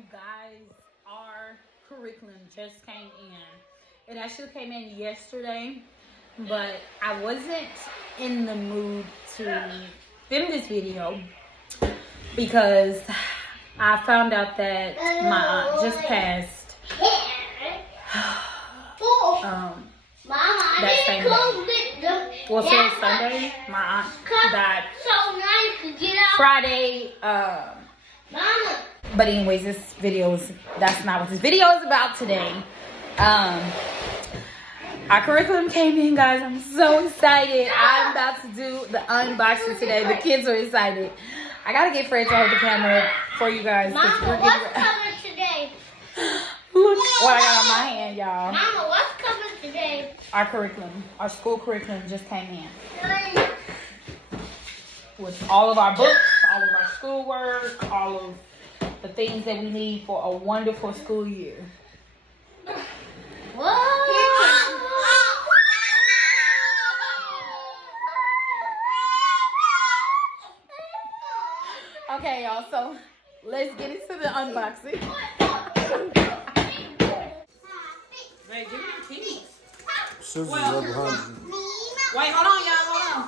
you guys, our curriculum just came in. It actually came in yesterday, but I wasn't in the mood to film this video because I found out that my aunt just passed that same day. Well, today's Sunday. My aunt died Friday. But anyways, that's not what this video is about today. Our curriculum came in, guys. I'm so excited. I'm about to do the unboxing today. The kids are excited. I gotta get Fred to hold the camera for you guys. Mama, what's coming today? Look what I got on my hand, y'all. Mama, what's coming today? Our curriculum, our school curriculum just came in. With all of our books, all of our schoolwork, all of the things that we need for a wonderful school year. Okay, y'all, so let's get into the unboxing. Wait, give me your keys. Scissors are behind you. Wait, hold on, y'all, hold on.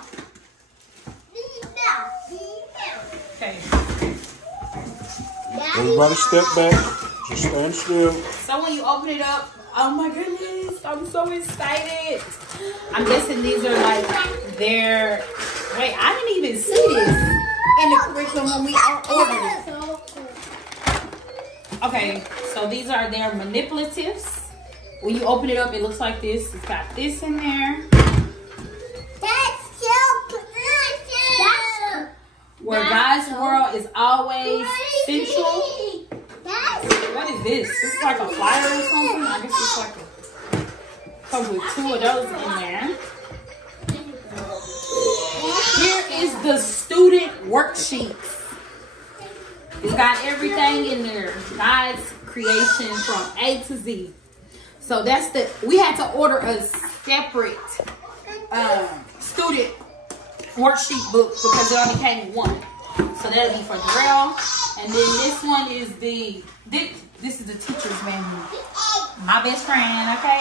Okay. Everybody step back. Just stand still. So when you open it up, oh my goodness, I'm so excited. I'm guessing these are like their, wait, I didn't even see this in the curriculum when we ordered it. Okay, so these are their manipulatives. When you open it up, it looks like this. It's got this in there. Where God's world is always central. What is this? This is like a flyer or something? I guess it's like a, comes with two of those in there. Here is the student worksheets. It's got everything in there. God's creation from A to Z. So that's we had to order a separate student worksheet book because it only came in one. So that'll be for Darrell. And then this one is this is the teacher's manual. My best friend, okay?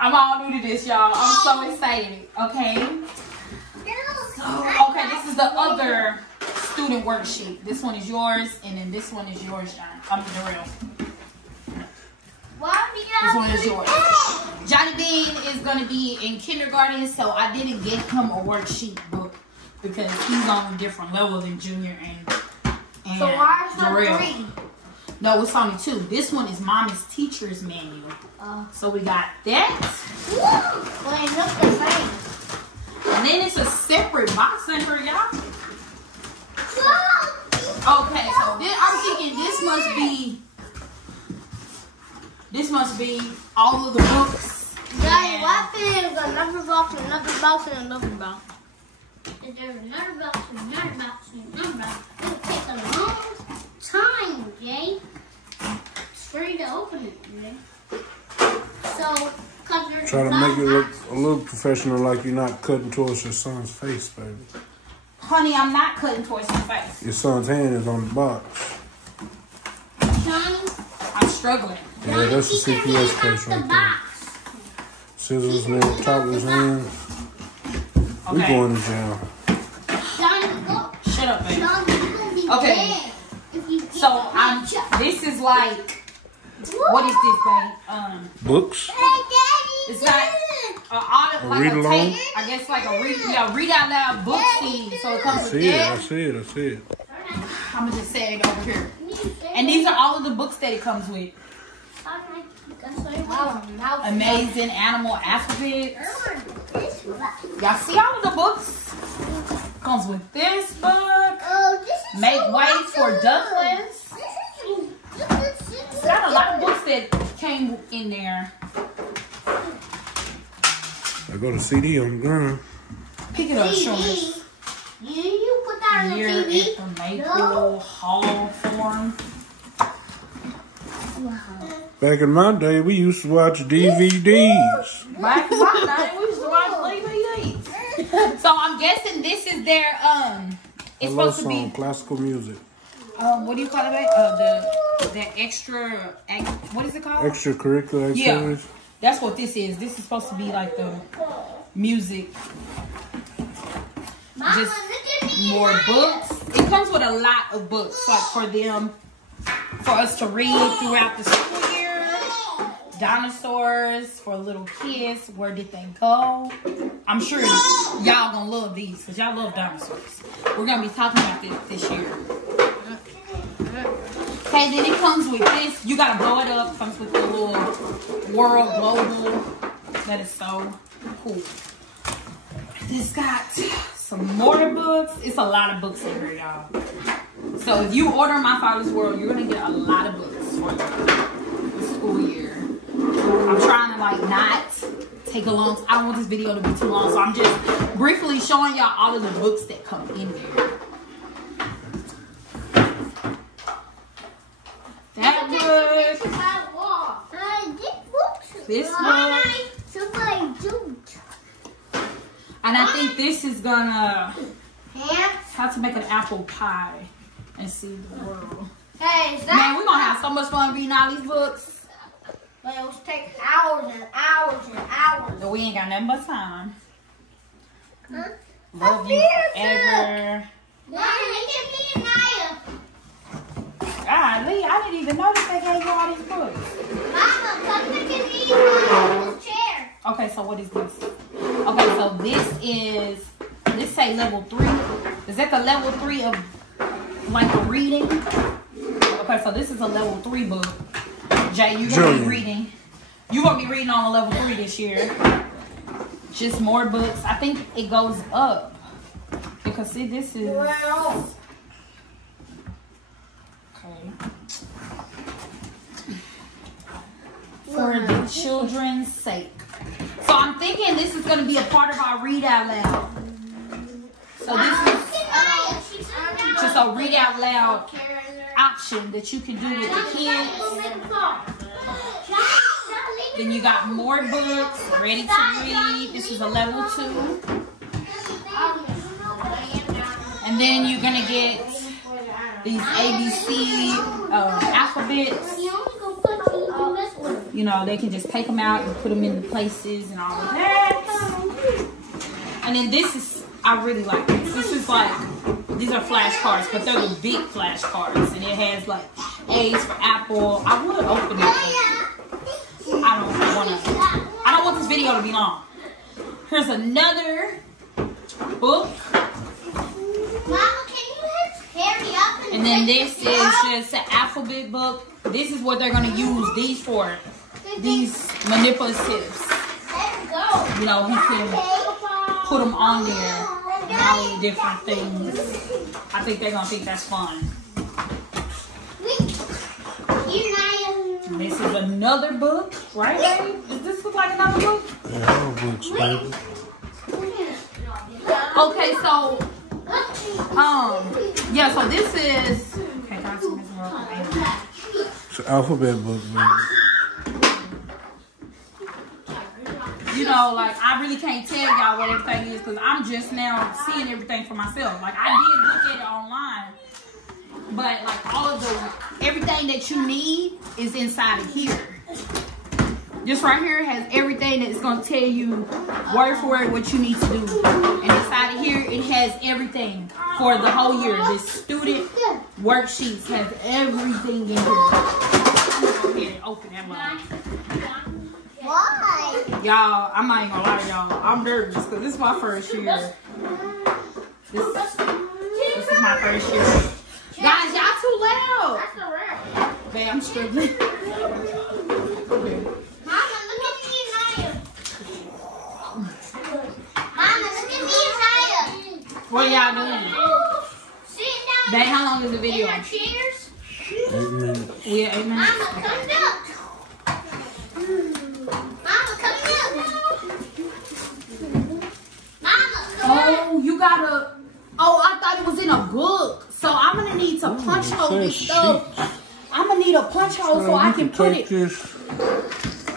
I'm all new to this, y'all. I'm so excited, okay? So, okay, this is the other student worksheet. This one is yours, and then this one is yours, John. I'm Darrell. This one is yours. Johnny Bean is going to be in kindergarten, so I didn't get him a worksheet book because he's on a different level than Junior and so why is Darrell. it 3? No, it's only 2. This one is Mommy's teacher's manual. So we got that. Well, it looks the same. And then it's a separate box in here, y'all. Okay, so then I'm thinking this must be all of the books. Daddy, why is another box and another box and another box? Is there another box and another box and another box? It'll take a long time, Jay. It's free to open it, Jay. So, because there's Try to make it look a little professional, like you're not cutting towards your son's face, baby. Honey, I'm not cutting towards his face. Your son's hand is on the box. Johnny, I'm struggling. Yeah, that's a CPS case right there. Scissors in the top of his hand. We going to jail. Johnny, go. Shut up, baby. Johnny, you're gonna be Okay. dead if you So this is like, what is this, babe? Books. It's like like a tape, I guess like a read out loud book scene. So it comes with that. I see it. I'm gonna just say it over here. And these are all of the books that it comes with. Amazing Animal Alphabet. Y'all see all of the books? Comes with this book. Make Way for Douglas. It's got a lot of books that came in there. I got a CD on the ground. Pick it up, show me. You put that on the Here TV? at the Maple Hall Forum. Back in my day, we used to watch DVDs. Back in my day, we used to watch DVDs. So I'm guessing this is their it's Hello supposed to be classical music. what do you call it? The extra, what is it called? Extracurricular activities. Yeah, that's what this is. This is supposed to be like the music. Just more books. It comes with a lot of books, like for us to read throughout the school year. Dinosaurs for little kids. Where did they go? I'm sure y'all gonna love these because y'all love dinosaurs. We're gonna be talking about this year. Okay, then it comes with this. You gotta blow it up. Comes with the little world global. That is so cool. This got some more books. It's a lot of books in here, y'all. So if you order My Father's World, you're gonna get a lot of books for the school year. I'm trying to like not take a long. I don't want this video to be too long, so I'm just briefly showing y'all all of the books that come in there. That book. This book. And I think this is gonna how to make an apple pie and see the world. Hey, man, we're gonna have so much fun reading all these books. But it will take hours and hours and hours. But we ain't got nothing but time. Huh? Love you forever. Mommy, give me a knife. Golly, I didn't even notice they gave you all these books. Mama, come look at these on this chair. Okay, so what is this? Okay, so this say level 3. Is that the level 3 of like a reading? Okay, so this is a level 3 book. Jay, you're gonna be reading. You're gonna be reading on a level 3 this year. Just more books. I think it goes up. Because see, this is okay. For the children's sake. So I'm thinking this is going to be a part of our read out loud. So this is just a read out loud option that you can do with the kids. Then you got more books ready to read. This is a level 2. And then you're going to get these ABC alphabets. You know, they can just take them out and put them in the places and all of that. And then this is, I really like this. This is like, these are flashcards, but they're the big flashcards. And it has like A's for apple. I would open it. I don't want this video to be long. Here's another book. Mama, can you hurry up? And then this is just an alphabet book. This is what they're going to use these for. These manipulatives. You know, he can put them on there. And all the different things. I think they're going to think that's fun. And this is another book, right, baby? Does this look like another book? Yeah, all books, baby. Okay, so, yeah, so this is, okay, can I see this one? It's an alphabet book, baby. You know, like, I really can't tell y'all what everything is because I'm just now seeing everything for myself. Like, I did look at it online, but, like, all of everything that you need is inside of here. This right here has everything that's going to tell you word for word what you need to do. And inside of here, it has everything for the whole year. This student worksheets has everything in here. I'm going to go ahead and open that one. Why? Y'all, I'm not even gonna lie to y'all. I'm nervous because this is my first year. This is my first year. Guys, y'all too loud. That's the rare. Babe, I'm struggling. Okay. Mama, look at me and Naya. Mama, look at me and Naya. What are y'all doing? Sit down. Babe, how long is the video? In our chairs. 8 minutes. We at 8 minutes? Mama, come up. Mama, come up. Mama, come up. Oh, you gotta. Oh, I thought it was in a book. So I'm gonna need to punch hole this stuff. I'm gonna need a punch hole so I can put take it. This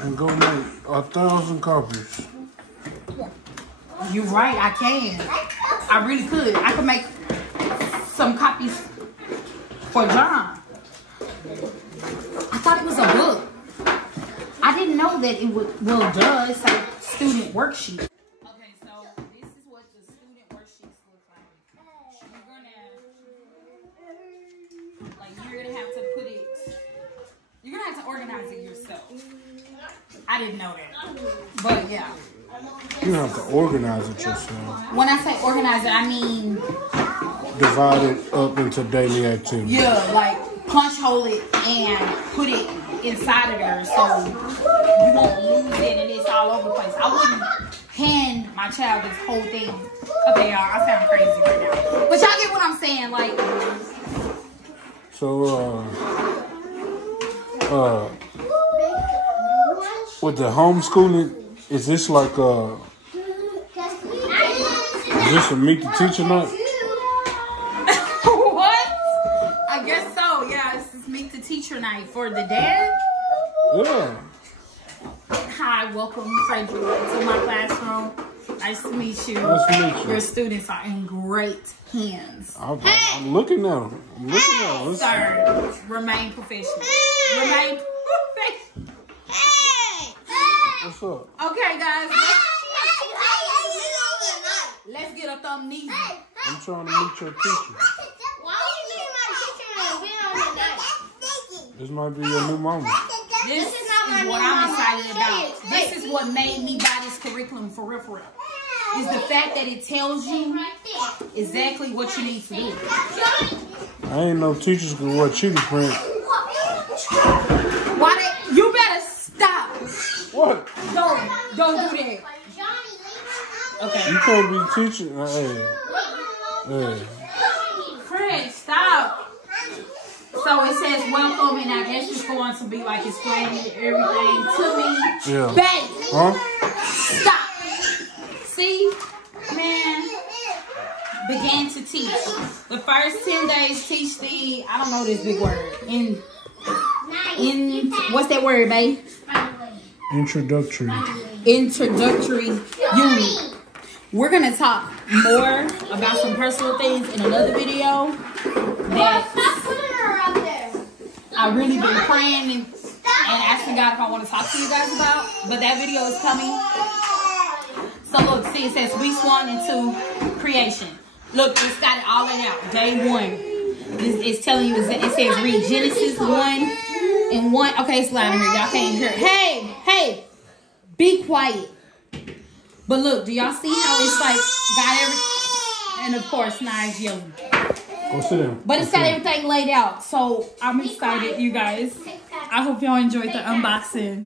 and go make 1,000 copies. You're right, I can. I really could. I could make some copies for for John. I thought it was a book. I didn't know that it would, well, duh, it's a student worksheet. Okay, so this is what the student worksheets look like. You're gonna have to put it, you're gonna have to organize it yourself. I didn't know that, but yeah. You have to organize it yourself. When I say organize it, I mean divide it up into daily activities. Yeah, like punch hole it and put it inside of there so you won't lose it and it's all over the place. I wouldn't hand my child this whole thing. Okay, y'all, I sound crazy right now. But y'all get what I'm saying, like. So, with the homeschooling, is this like is this a meet the teacher night? What? I guess so, yeah, this is meet the teacher night for the dad. Yeah. Hi, welcome, Frederick, to my classroom. Nice to meet you. Nice to meet you. Your students are in great hands. I'm looking at them. I'm looking at them. Sir, remain professional. Remain professional. What's up? Okay, guys. Let's get a thumbnail. I'm trying to meet your teacher. Why would you meet my teacher and we on the night? This might be your new mama. This is what I'm excited about. This is what made me buy this curriculum for real. Is the fact that it tells you exactly what you need to do. I ain't no teachers can wear cheetah print. You better stop. What? Don't do that. Okay. You can't be teaching. Hey. Fred, stop. So it says welcome, and I guess it's going to be like explaining everything to me. Yeah. Bang. Huh? Stop. See, man. Began to teach. The first 10 days teach the, I don't know this big word. In what's that word, babe? Introductory unit. We're gonna talk more about some personal things in another video that I really been praying and asking God if I want to talk to you guys about. But that video is coming. So look, see, it says weeks 1 and 2 creation. Look, it's got it all laid out. Day 1. It's telling you, it says read Genesis 1 and 1. Okay, it's loud in here. Y'all can't hear. Hey, be quiet. But look, do y'all see how it's like got everything? And of course, Nia's yelling. Go sit down. But it's got everything laid out. So I'm excited, you guys. I hope y'all enjoyed the unboxing.